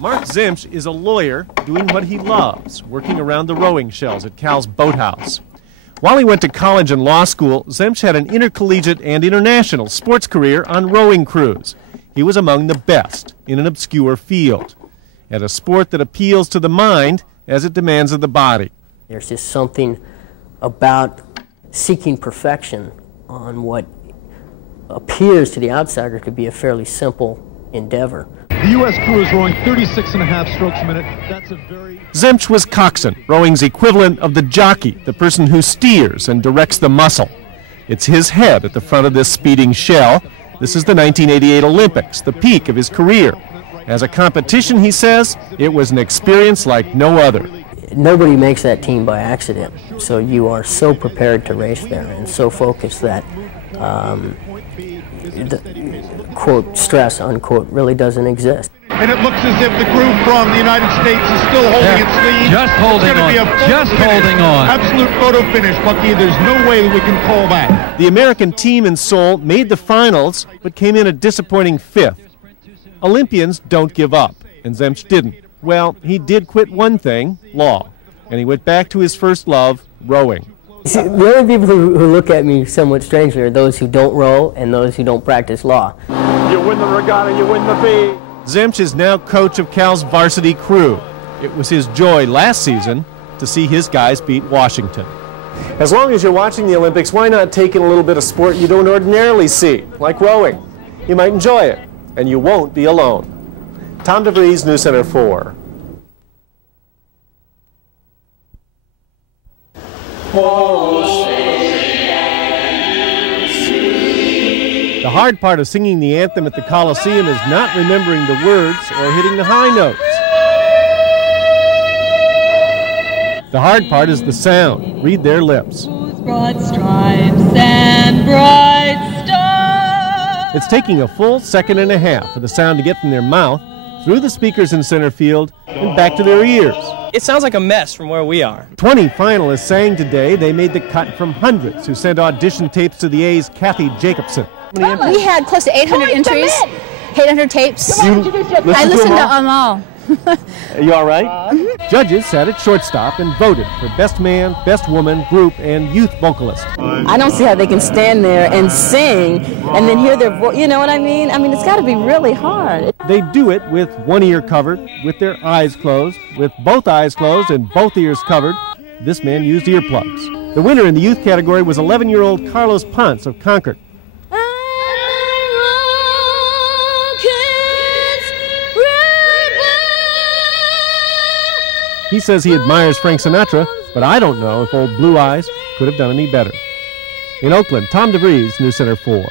Mark Zemsch is a lawyer doing what he loves, working around the rowing shells at Cal's boathouse. While he went to college and law school, Zemsch had an intercollegiate and international sports career on rowing crews. He was among the best in an obscure field, at a sport that appeals to the mind as it demands of the body. There's just something about seeking perfection on what appears to the outsider to be a fairly simple endeavor. The U.S. crew is rowing 36.5 strokes a minute. That's a very... Zemsch was coxswain, rowing's equivalent of the jockey, the person who steers and directs the muscle. It's his head at the front of this speeding shell. This is the 1988 Olympics, the peak of his career. As a competition, he says, it was an experience like no other. Nobody makes that team by accident, so you are so prepared to race there and so focused that the quote stress unquote really doesn't exist. And it looks as if the crew from the United States is still holding its lead. Just holding on. Just holding on. Absolute photo finish, Bucky. There's no way we can call that. The American team in Seoul made the finals, but came in a disappointing 5th. Olympians don't give up, and Zemsch didn't. Well, he did quit one thing, law, and he went back to his first love, rowing. See, the only people who look at me somewhat strangely are those who don't row and those who don't practice law. You win the regatta, you win the fee. Zemsch is now coach of Cal's varsity crew. It was his joy last season to see his guys beat Washington. As long as you're watching the Olympics, why not take in a little bit of sport you don't ordinarily see, like rowing? You might enjoy it, and you won't be alone. Tom DeVries, News Center 4. The hard part of singing the anthem at the Coliseum is not remembering the words or hitting the high notes. The hard part is the sound. Read their lips. Broad stripes and bright stars. It's taking a full second and a half for the sound to get from their mouth through the speakers in center field and back to their ears. It sounds like a mess from where we are. 20 finalists sang today. They made the cut from hundreds who sent audition tapes to the A's Kathy Jacobson. We had close to 800 entries, 800 tapes. I listened to them all. Are you all right? Judges sat at shortstop and voted for Best Man, Best Woman, Group, and Youth Vocalist. I don't see how they can stand there and sing and then hear their voice. You know what I mean? I mean, it's got to be really hard. They do it with one ear covered, with their eyes closed, with both eyes closed and both ears covered. This man used earplugs. The winner in the youth category was 11-year-old Carlos Ponce of Concord. He says he admires Frank Sinatra, but I don't know if old Blue Eyes could have done any better. In Oakland, Tom DeVries, News Center 4.